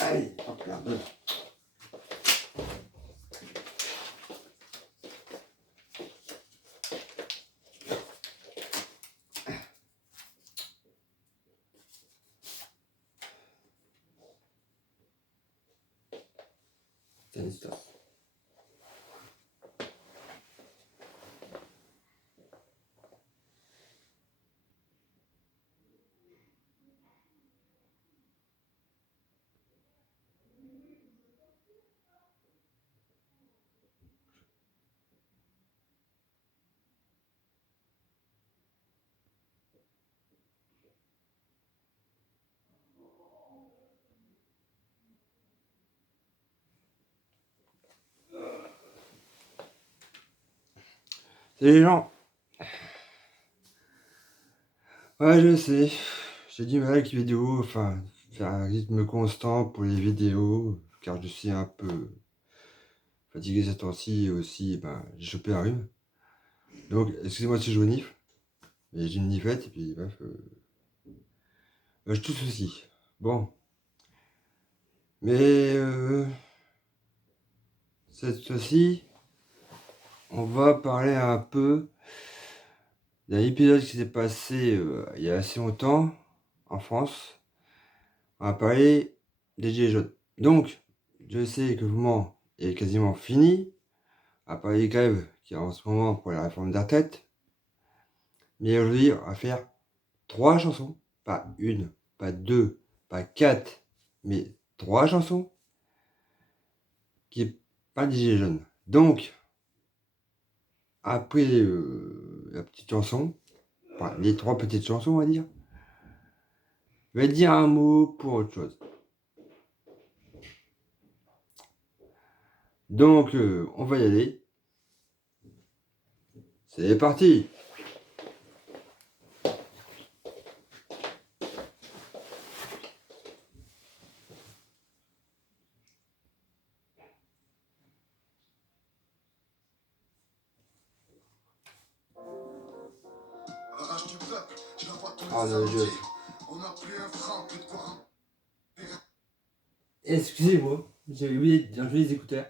Allez, hop là, deux. Stanislas. Salut les gens. Ouais, je sais, j'ai du mal avec les vidéos, enfin, faire un rythme constant pour les vidéos, car je suis un peu fatigué ces temps-ci et aussi, j'ai chopé un rhume. Donc, excusez-moi si je renifle, mais j'ai une nifette et puis bref, je tousse aussi. Bon, mais cette fois-ci, on va parler un peu d'un épisode qui s'est passé il y a assez longtemps en France. On va parler des Gilets jaunes. Donc, je sais que le moment est quasiment fini, à part les grèves qu'il y a en ce moment pour la réforme des retraites. Mais aujourd'hui, on va faire 3 chansons, pas une, pas deux, pas 4, mais 3 chansons qui parlent des Gilets jaunes. Donc, après la petite chanson, enfin les 3 petites chansons, on va dire, je vais dire un mot pour autre chose. Donc, on va y aller. C'est parti! Oh mon Dieu. Excusez-moi, j'ai oublié d'enlever les écouteurs.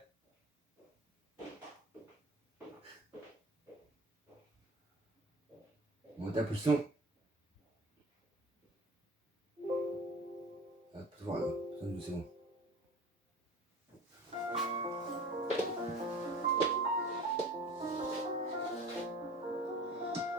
On tape le son. Hop, voilà, c'est bon.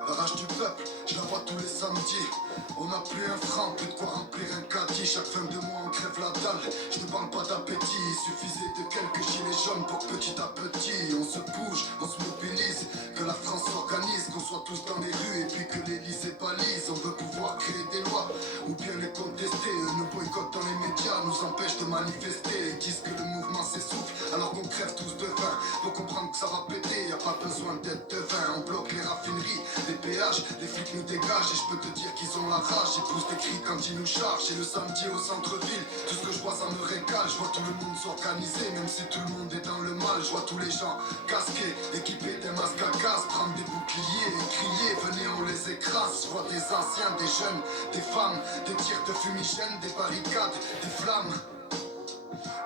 La rage du peuple, je la vois tous les samedis. On n'a plus un franc, plus de quoi remplir un caddie. Chaque fin de mois on crève la dalle. Je ne parle pas d'appétit, il suffisait de quelques gilets jaunes pour que petit à petit on se bouge, on se mobilise, que la France s'organise, qu'on soit tous dans les rues et puis que l'Élysée balise. On veut pouvoir créer des lois ou bien les contester. Nos boycotts dans les médias nous empêchent de manifester. Ils disent que le mouvement s'essouffle alors qu'on crève tous de faim. Faut comprendre que ça va péter, y a pas besoin d'être devin. On bloque les raffineries, les péages, les flics nous dégagent. Et je peux te dire qu'ils ont la rage, ils poussent des cris quand ils nous chargent. Et le samedi au centre-ville, tout ce que je vois ça me régale. Je vois tout le monde s'organiser, même si tout le monde est dans le mal. Je vois tous les gens casqués, équipés d'un masque à gaz, prendre des boucliers et crier, venez on les écrase. Je vois des anciens, des jeunes, des femmes, des tirs de fumigène, des barricades, des flammes.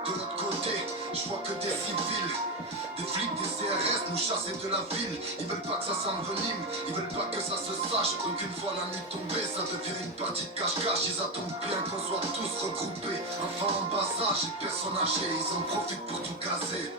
De l'autre côté, je vois que des civils, des flics, des CRS nous chasser de la ville. Ils veulent pas que ça s'envenime, ils veulent pas que ça se sache. Qu'une fois la nuit tombée, ça devient une partie de cache-cache. Ils attendent bien qu'on soit tous regroupés. Enfants en bas âge et personnes âgées, ils en profitent pour tout casser.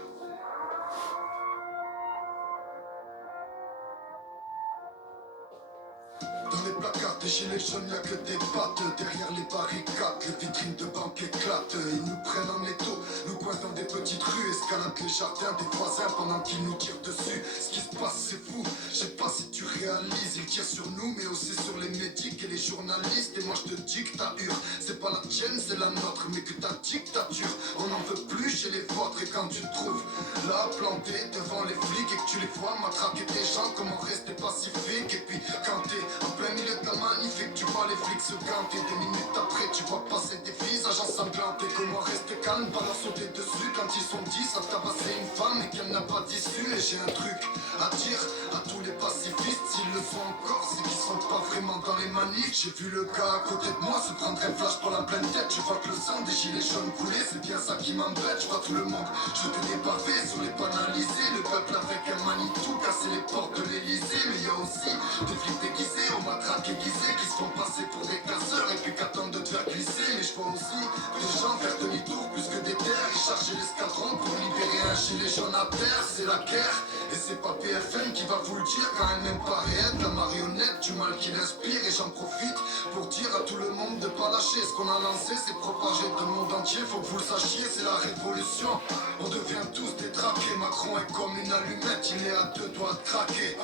Dans les placards des gilets jaunes, y'a que des pattes. Derrière les barricades, les vitrines de banque éclatent. Ils nous prennent en étau, nous coincent dans des petites rues, escaladent les jardins des voisins pendant qu'ils nous tirent dessus. Ce qui se passe c'est fou, je sais pas si tu réalises. Ils tirent sur nous mais aussi sur les médics et les journalistes. Et moi je te dis que ta hure, c'est pas la tienne, c'est la nôtre. Mais que ta dictature, on n'en veut plus chez les vôtres. Et quand tu te trouves là planté devant les flics et que tu les vois matraquer des gens, comment rester pacifique? Et puis quand t'es en plein milieu de la magnifique, tu vois les flics se ganter. Des minutes après, tu vois passer des visages ensanglantés. Comment rester calme, pas leur sauter dessus quand ils sont 10 à tabasser une femme et qu'elle n'a pas d'issue. Et j'ai un truc à dire à tous les pacifistes, s'ils le sont encore, c'est qu'ils sont pas vraiment dans les manifs. J'ai vu le gars à côté de moi se prendre un flash pour la pleine tête. Je vois que le sang des gilets jaunes couler, c'est bien ça qui m'embête. Je vois tout le monde jeter des pavés sur les banalisés. Le peuple avec un Manitou casser les portes de l'Elysée. Mais y a aussi des flics déguisés, aux matraques aiguisées, qui se font passer pour des casseurs et puis qu'attendent de te faire glisser. Mais je vois aussi des gens faire demi-tour plus que des terres et charger l'escadron pour libérer un gilet jaune à terre. C'est la guerre et c'est pas PFM qui va vous le dire quand elle n'aime pas réel. La marionnette du mal qui l'inspire et j'en profite pour dire à tout le monde de pas lâcher. Ce qu'on a lancé c'est propagé dans le monde entier. Faut que vous le sachiez, c'est la révolution. On devient tous détraqués. Macron est comme une allumette, il est à deux doigts de craquer.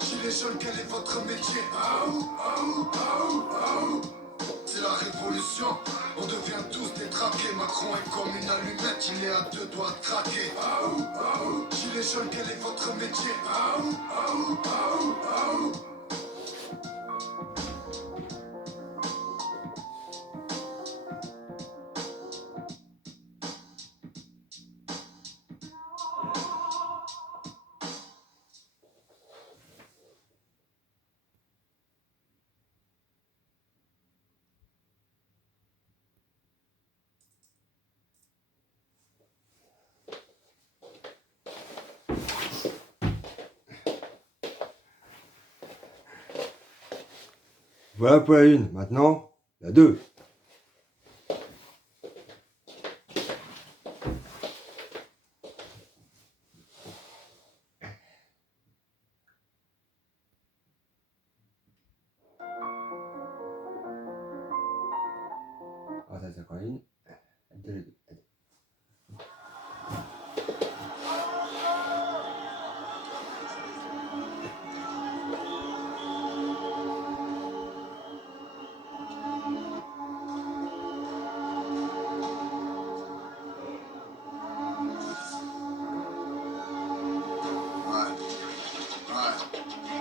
Gilet jaune, quel est votre métier? C'est la révolution, on devient tous détraqués. Macron est comme une allumette, il est à deux doigts de craquer. Gilet jaune, quel est votre métier? Voilà pour la 1. Maintenant, la 2. Ah, ça, c'est encore une. La 2.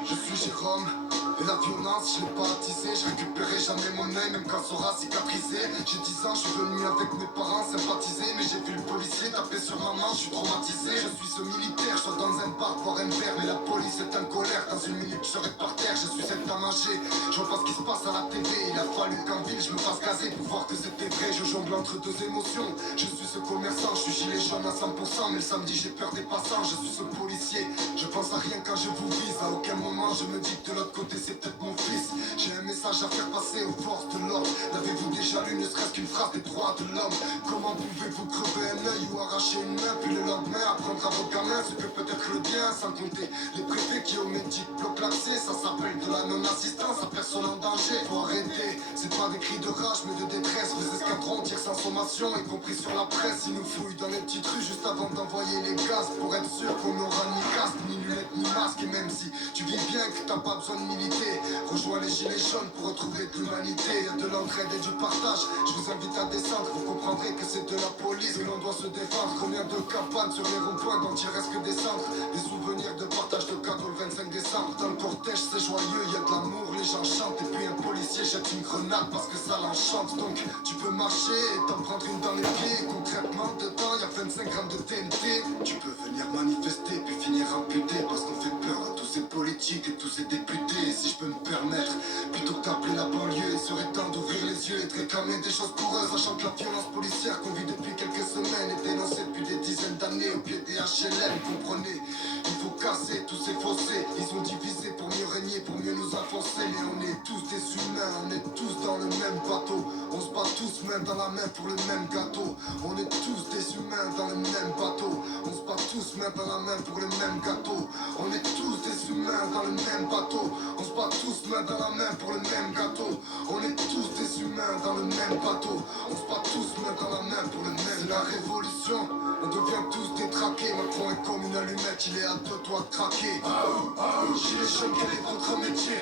Je suis Jérôme, et la violence, je l'ai pas attisée. Je récupérerai jamais mon œil, même quand ça aura cicatrisé. J'ai 10 ans, je suis venu avec mes parents sympathiser. Mais j'ai vu le policier taper sur ma main, je suis traumatisé. Je suis ce militaire, je suis dans un bar, boire un verre. Mais la police est en colère, dans une minute je serai par terre. Je suis cet manger, je vois pas ce qui se passe à la TV. Il a fallu qu'en ville je me fasse gazer pour voir que c'était vrai. Je jongle entre deux émotions, je suis ce commerçant. Je suis gilet jaune à 100%, mais le samedi j'ai peur des passants. Je suis ce policier, je pense à rien quand je vous vise. À aucun moment je me dis que de l'autre côté c'est peut-être mon fils. J'ai un message à faire passer aux forces de l'ordre. N'avez-vous déjà lu ne serait-ce qu'une phrase des droits de l'homme? Comment pouvez-vous crever un œil ou arracher une main, puis le lendemain apprendre à vos gamins ce que peut être le bien? Sans compter les préfets qui au médic bloquent l'accès. Ça s'appelle de la non-assistance à personne en danger. Faut arrêter, c'est pas des cris de rage mais de détresse. Les escadrons tirent sans sommation, y compris sur la presse. Ils nous fouillent dans les petites rues juste avant d'envoyer les gaz, pour être sûr qu'on n'aura ni casque, ni lunettes, ni masque. Et même si tu vis bien que t'as pas besoin de militer, rejoins les gilets jaunes pour retrouver de l'humanité. De l'entraide et du partage, je vous invite à descendre. Vous comprendrez que c'est de la police, que l'on doit se défendre. Combien de campagnes sur les ronds-points dont il reste que des cendres. Des souvenirs de partage de cadeaux le 25 décembre. Dans le cortège c'est joyeux, y a de l'amour, les gens chantent. Et puis un policier jette une grenade parce que ça l'enchante. Donc tu peux marcher et t'en prendre une dans les pieds. Concrètement dedans y a 25 grammes de TNT. Tu peux venir manifester puis finir amputé, parce qu'on fait peur à tous ces politiques et tous ces députés. Et si je peux me permettre, plutôt que d'appeler la banlieue, il serait temps d'ouvrir les yeux et de réclamer des choses pour eux. Sachant que la violence policière qu'on vit depuis quelques semaines est dénoncée depuis des dizaines d'années au pied des HLM. Comprenez, il faut casser tous ces fossés. Ils ont divisé pour mieux régner, pour mieux nous enfoncer. Mais on est tous des humains, on est tous dans le même bateau. On se bat tous main dans la main pour le même gâteau. On est tous des humains dans le même bateau. On se bat tous main dans la main pour le même gâteau. On est tous des humains dans le même bateau. On se bat tous main dans la main pour le même gâteau. On est tous des humains dans le même bateau. On se bat tous main dans la main pour le même. C'est la révolution, on devient tous détraqués. Macron est comme une allumette, il est à deux doigts de craquer. Gilet jaune, quel est votre métier?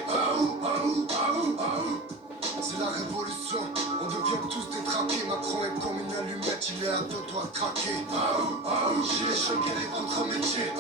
C'est la révolution, on devient tous détraqués. Macron est comme une allumette, il est à deux doigts de craquer. Gilet jaune, quel est votre métier?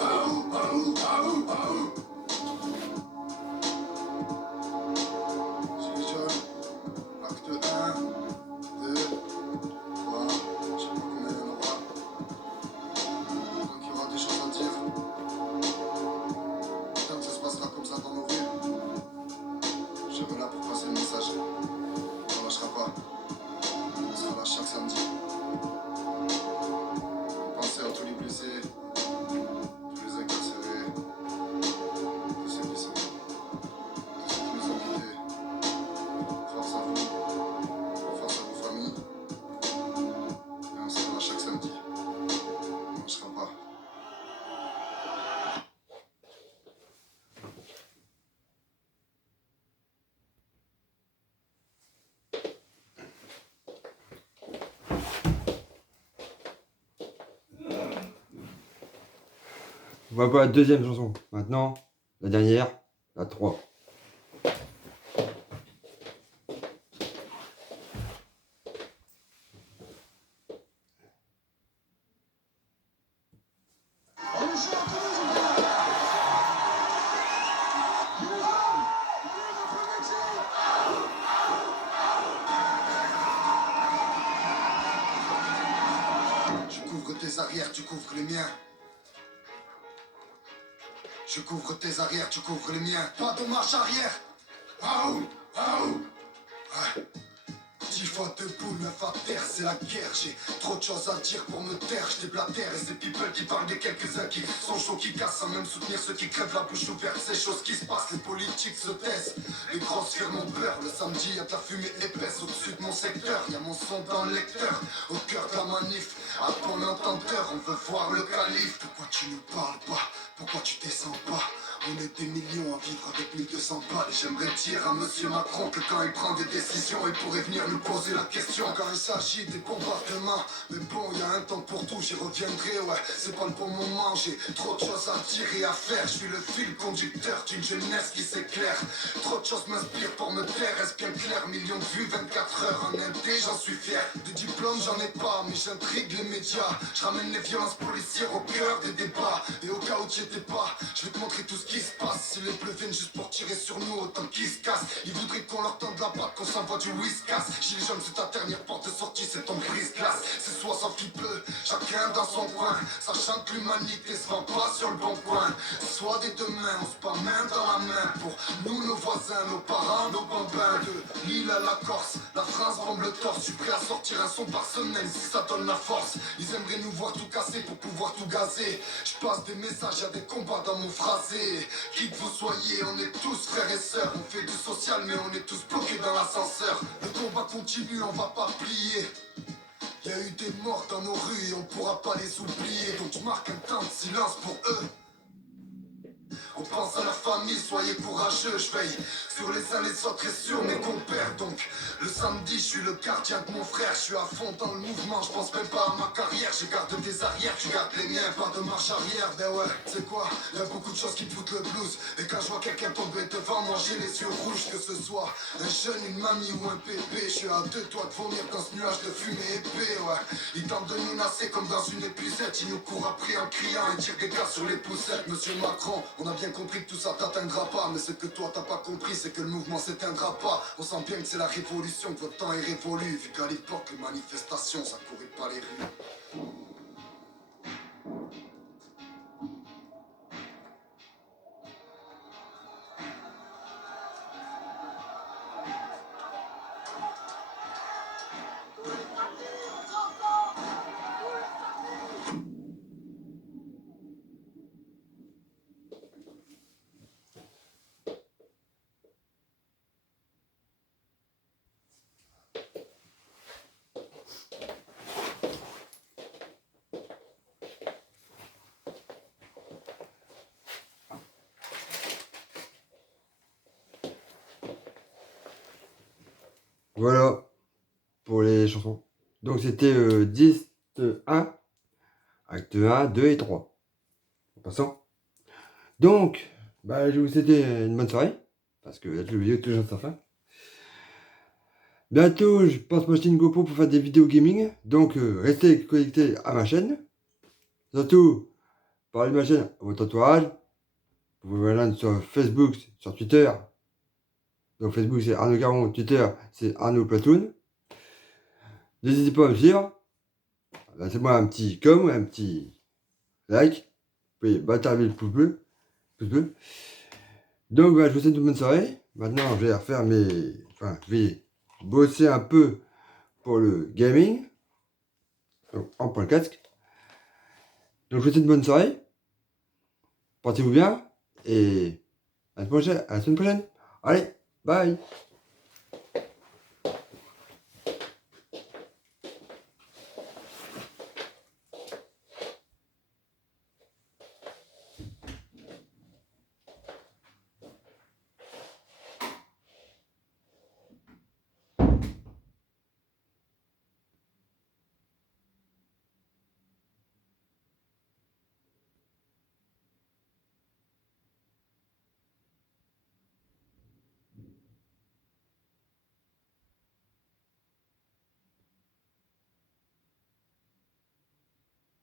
va pour la deuxième chanson. Maintenant, la dernière, la 3. Je couvre tes arrières, tu couvres les miens. Je couvre tes arrières, tu couvres les miens. Pas de marche arrière. Waouh, waouh. Ouais. 10 fois debout, 9 à terre, c'est la guerre. J'ai trop de choses à dire pour me taire. Je déblatère et ces people qui parlent des quelques-uns qui sont chauds, qui cassent sans même soutenir ceux qui crèvent la bouche ouverte. Ces choses qui se passent, les politiques se taisent. Les grosses firmes ont peur. Le samedi, y'a de la fumée épaisse au-dessus de mon secteur. Y'a mon son dans le lecteur. Au cœur de la manif, à ton entendeur, on veut voir le calife. Pourquoi tu ne parles pas? Pourquoi tu descends pas? On est des millions à vivre avec 1200 balles. Et j'aimerais dire à monsieur Macron que quand il prend des décisions, il pourrait venir nous poser la question. Quand il s'agit des bombardements, mais bon, y a un temps pour tout, j'y reviendrai, ouais. C'est pas le bon moment, j'ai trop de choses à dire et à faire. Je suis le fil conducteur d'une jeunesse qui s'éclaire. Trop de choses m'inspirent pour me taire, est-ce bien clair? Millions de vues, 24 heures en indé, j'en suis fier. De diplôme, j'en ai pas, mais j'intrigue les médias. Je ramène les violences policières au cœur des débats. Et au cas où tu étais pas, je vais te montrer tout ce qui se passe. Si les bleus viennent juste pour tirer sur nous, autant qu'ils se cassent. Ils voudraient qu'on leur tende la patte, qu'on s'envoie du whiskas. Gilets jaunes, c'est ta dernière porte de sortie, c'est ton brise-glace. C'est soit sans fit peu, chacun dans son coin. Sachant que l'humanité se vend pas sur le bon coin. Soit des deux mains, on se bat main dans la main. Pour nous, nos voisins, nos parents, nos bambins. De l'île à la Corse, la France bombe le torse. Je suis prêt à sortir un son par semaine si ça donne la force. Ils aimeraient nous voir tout casser pour pouvoir tout gazer. Je passe des messages, y'a des combats dans mon phrasé. Qui que vous soyez, on est tous frères et sœurs. On fait du social mais on est tous bloqués dans l'ascenseur. Le combat continue, on va pas plier. Y'a eu des morts dans nos rues et on pourra pas les oublier. Donc je marque un temps de silence pour eux. On pense à la famille, soyez courageux, je veille sur les uns les autres et sur mes compères. Donc le samedi, je suis le gardien de mon frère. Je suis à fond dans le mouvement, je pense même pas à ma carrière. Je garde tes arrières, tu gardes les miens, pas de marche arrière. Ben ouais, c'est quoi, y'a beaucoup de choses qui me foutent le blues. Et quand je vois quelqu'un tomber devant moi, j'ai les yeux rouges. Que ce soit un jeune, une mamie ou un bébé, je suis à deux doigts de vomir dans ce nuage de fumée épais. Ouais, ils tentent de nous nasser comme dans une épuisette. Ils nous courent après en criant et tirent des gars sur les poussettes. Monsieur Macron, on a bien compris que tout ça t'atteindra pas. Mais ce que toi t'as pas compris, c'est que le mouvement s'éteindra pas. On sent bien que c'est la révolution, que votre temps est révolu. Vu qu'à l'époque, les manifestations, ça courait pas les rues. Voilà pour les chansons. Donc c'était 10, 1, acte 1, 2 et 3. En passant. Donc, bah, je vous souhaite une bonne soirée. Parce que la vidéo touche à sa fin. Bientôt, je pense m'acheter une GoPro pour faire des vidéos gaming. Donc, restez connectés à ma chaîne. Surtout, parlez de ma chaîne à votre entourage. Vous pouvez me rejoindre sur Facebook, sur Twitter. Donc Facebook c'est Arnaud Caron, Twitter c'est Arnaud Platoon. N'hésitez pas à me suivre. Laissez-moi un petit com, un petit like. Vous pouvez batailler le pouce bleu. Donc bah, je vous souhaite une bonne soirée. Maintenant je vais refaire mes. Enfin, je vais bosser un peu pour le gaming. Donc en prend le casque. Donc je vous souhaite une bonne soirée. Portez-vous bien. Et à la semaine prochaine. Allez, bye.